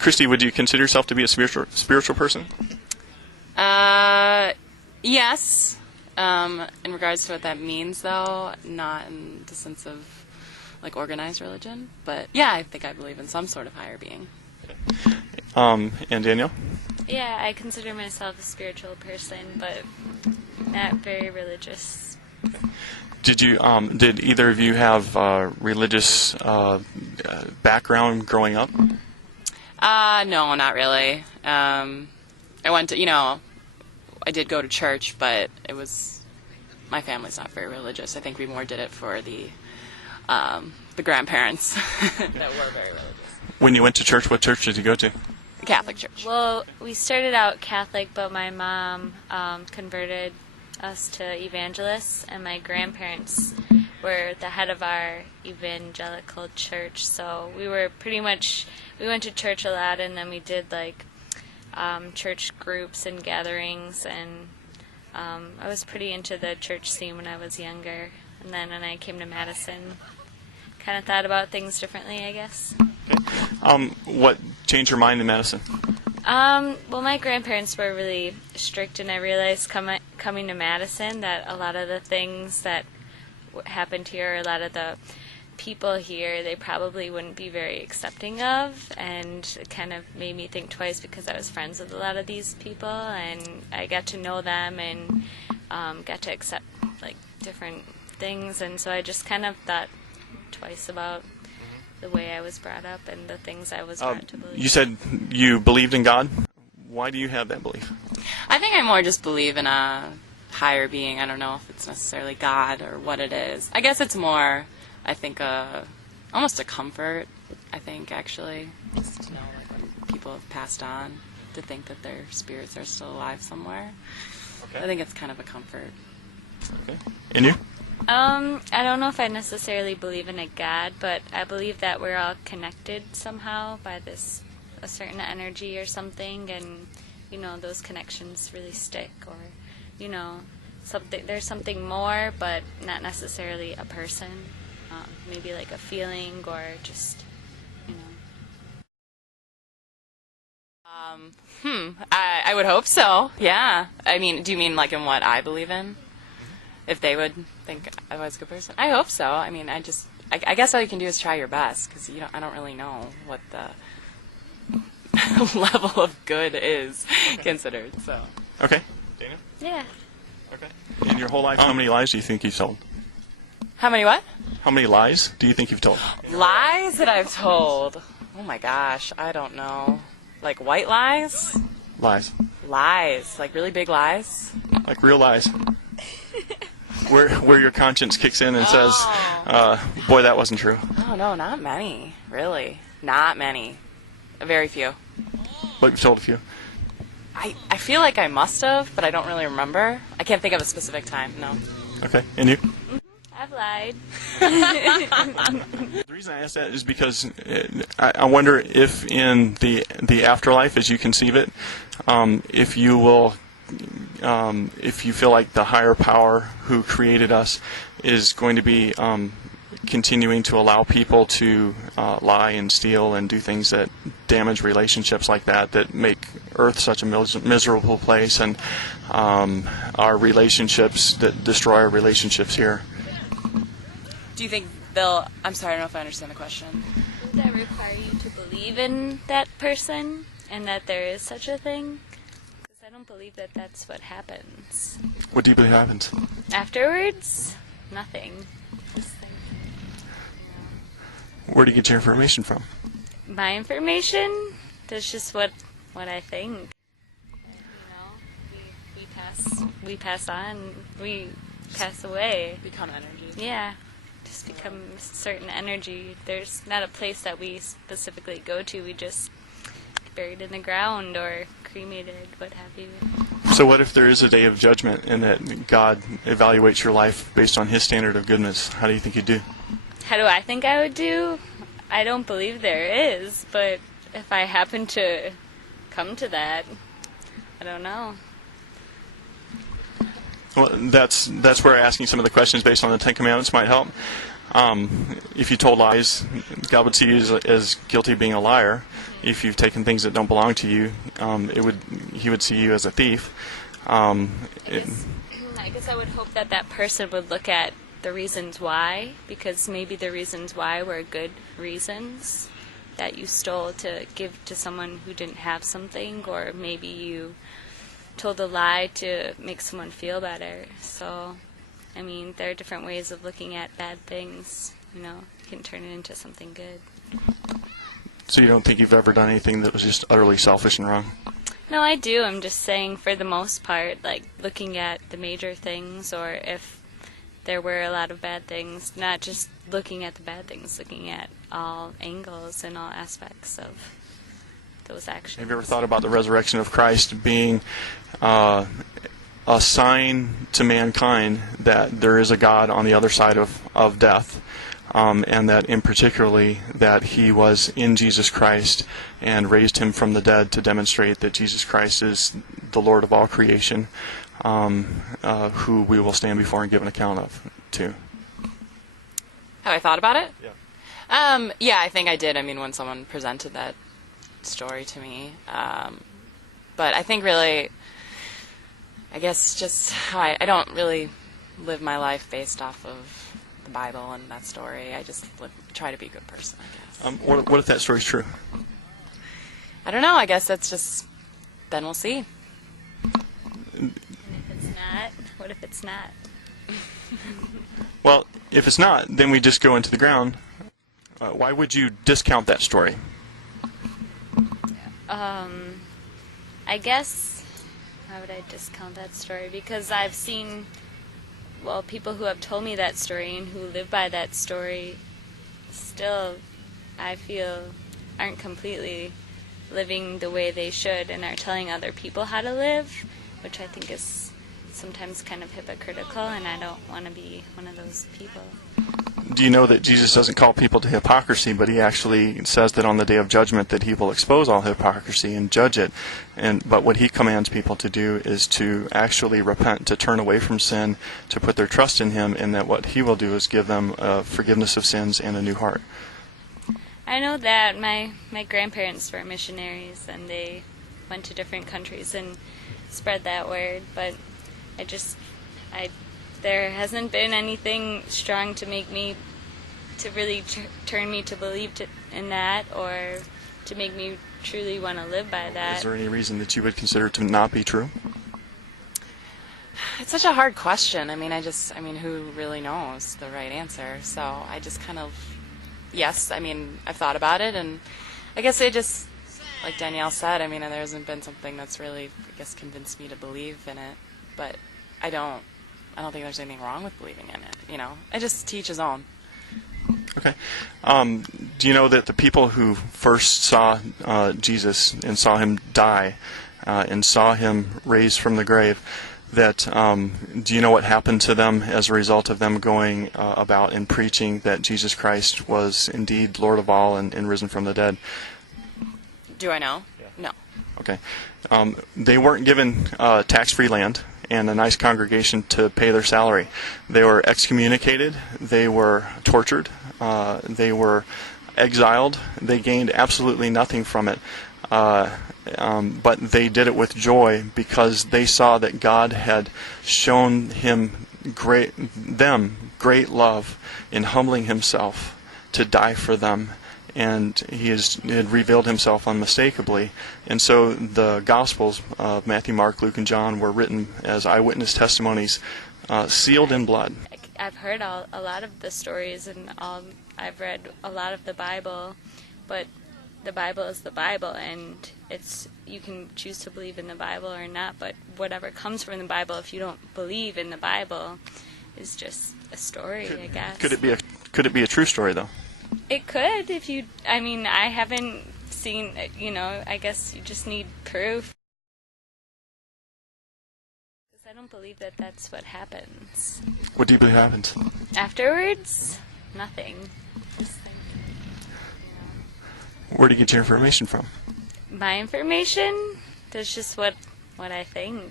Christy, would you consider yourself to be a spiritual person? Yes. In regards to what that means, though, not in the sense of like organized religion, but yeah, I think I believe in some sort of higher being. And Danielle? Yeah, I consider myself a spiritual person, but not very religious. Did either of you have religious background growing up? No, not really. I went to, I did go to church, but my family's not very religious. I think we more did it for the grandparents that were very religious. When you went to church, what church did you go to? Catholic church. Well, we started out Catholic, but my mom converted us to evangelists, and my grandparents were the head of our evangelical church, so we went to church a lot, and then we did like church groups and gatherings, and I was pretty into the church scene when I was younger, and then when I came to Madison, kind of thought about things differently, I guess. Okay. What changed your mind in Madison? Well, my grandparents were really strict, and I realized coming to Madison that a lot of the things that happened here, a lot of the people here, they probably wouldn't be very accepting of, and it kind of made me think twice because I was friends with a lot of these people, and I got to know them and got to accept like different things, and so I just kind of thought twice about the way I was brought up and the things I was brought to believe. You said you believed in God. Why do you have that belief? I think I more just believe in a higher being. I don't know if it's necessarily God or what it is. I guess it's more, I think, almost a comfort, I think, actually, just to know like when people have passed on, to think that their spirits are still alive somewhere. Okay. I think it's kind of a comfort. Okay. And you? I don't know if I necessarily believe in a God, but I believe that we're all connected somehow by a certain energy or something, and, those connections really stick, or, there's something more, but not necessarily a person, maybe like a feeling, or just, I would hope so, yeah. I mean, do you mean like in what I believe in? If they would think I was a good person? I hope so. I mean, I guess all you can do is try your best, because I don't really know what the level of good is considered, so. Okay. Dana? Yeah. Okay. In your whole life, how many lies do you think you've told? How many what? How many lies do you think you've told? Lies that I've told? Oh my gosh, I don't know. Like white lies? Lies. Lies. Like really big lies? Like real lies. Where your conscience kicks in and says, boy, that wasn't true. Oh, no, not many, really. Not many. Very few. But you've told a few. I feel like I must have, but I don't really remember. I can't think of a specific time, no. Okay, and you? I've lied. The reason I ask that is because I wonder if in the afterlife, as you conceive it, if you will... if you feel like the higher power who created us is going to be continuing to allow people to lie and steal and do things that damage relationships like that make Earth such a miserable place, and our relationships that destroy our relationships here. Do you think I'm sorry, I don't know if I understand the question. Would that require you to believe in that person and that there is such a thing? I don't believe that that's what happens. What do you believe happens? Afterwards? Nothing. Just think, Where do you get your information from? My information? That's just what I think. We pass on. We pass away. Become energy. Yeah. Just become a certain energy. There's not a place that we specifically go to. We just buried in the ground or cremated, what have you. So what if there is a day of judgment and that God evaluates your life based on his standard of goodness? How do you think you'd do? How do I think I would do? I don't believe there is, but if I happen to come to that, I don't know. Well, that's where asking some of the questions based on the Ten Commandments might help. If you told lies, God would see you as guilty of being a liar. If you've taken things that don't belong to you, He would see you as a thief. I guess I would hope that that person would look at the reasons why, because maybe the reasons why were good reasons that you stole to give to someone who didn't have something, or maybe you told a lie to make someone feel better. So, I mean, there are different ways of looking at bad things. You can turn it into something good. So you don't think you've ever done anything that was just utterly selfish and wrong? No, I do. I'm just saying, for the most part, like looking at the major things, or if there were a lot of bad things, not just looking at the bad things, looking at all angles and all aspects of those actions. Have you ever thought about the resurrection of Christ being a sign to mankind that there is a God on the other side of death, and that in particularly that He was in Jesus Christ and raised Him from the dead to demonstrate that Jesus Christ is the Lord of all creation, who we will stand before and give an account of to? Have I thought about it? Yeah. Yeah, I think I did. I mean, when someone presented that story to me. But I think really, I guess just how I don't really live my life based off of the Bible and that story. I just try to be a good person, I guess. What if that story's true? I don't know. I guess that's just, then we'll see. And if it's not, what if it's not? Well, if it's not, then we just go into the ground. Why would you discount that story? I guess, why would I discount that story? Because I've seen, people who have told me that story and who live by that story still, I feel, aren't completely living the way they should and are telling other people how to live, which I think is sometimes kind of hypocritical, and I don't want to be one of those people. Do you know that Jesus doesn't call people to hypocrisy, but He actually says that on the day of judgment that He will expose all hypocrisy and judge it. But what He commands people to do is to actually repent, to turn away from sin, to put their trust in Him, and that what He will do is give them forgiveness of sins and a new heart. I know that my grandparents were missionaries, and they went to different countries and spread that word, but there hasn't been anything strong to make me, to really turn me to believe in that, or to make me truly want to live by that. Is there any reason that you would consider to not be true? It's such a hard question. I mean, who really knows the right answer? So I just kind of, yes, I've thought about it, and I guess it just, like Danielle said, there hasn't been something that's really, convinced me to believe in it, but I don't think there's anything wrong with believing in it, I just teach his own. Okay. Do you know that the people who first saw Jesus and saw Him die and saw Him raised from the grave, that do you know what happened to them as a result of them going about and preaching that Jesus Christ was indeed Lord of all and risen from the dead? Do I know? Yeah. No. Okay. They weren't given tax-free land and a nice congregation to pay their salary. They were excommunicated. They were tortured. They were exiled. They gained absolutely nothing from it. But they did it with joy because they saw that God had shown them great love in humbling Himself to die for them. And He had revealed Himself unmistakably. And so the Gospels of Matthew, Mark, Luke, and John were written as eyewitness testimonies, sealed in blood. I've heard a lot of the stories, and I've read a lot of the Bible, but the Bible is the Bible, and you can choose to believe in the Bible or not, but whatever comes from the Bible, if you don't believe in the Bible, is just a story, I guess. Could it be a true story, though? It could, if you, I haven't seen, I guess you just need proof. Because I don't believe that that's what happens. What do you believe happens? Afterwards, nothing. Just think, Where do you get your information from? My information? That's just what I think.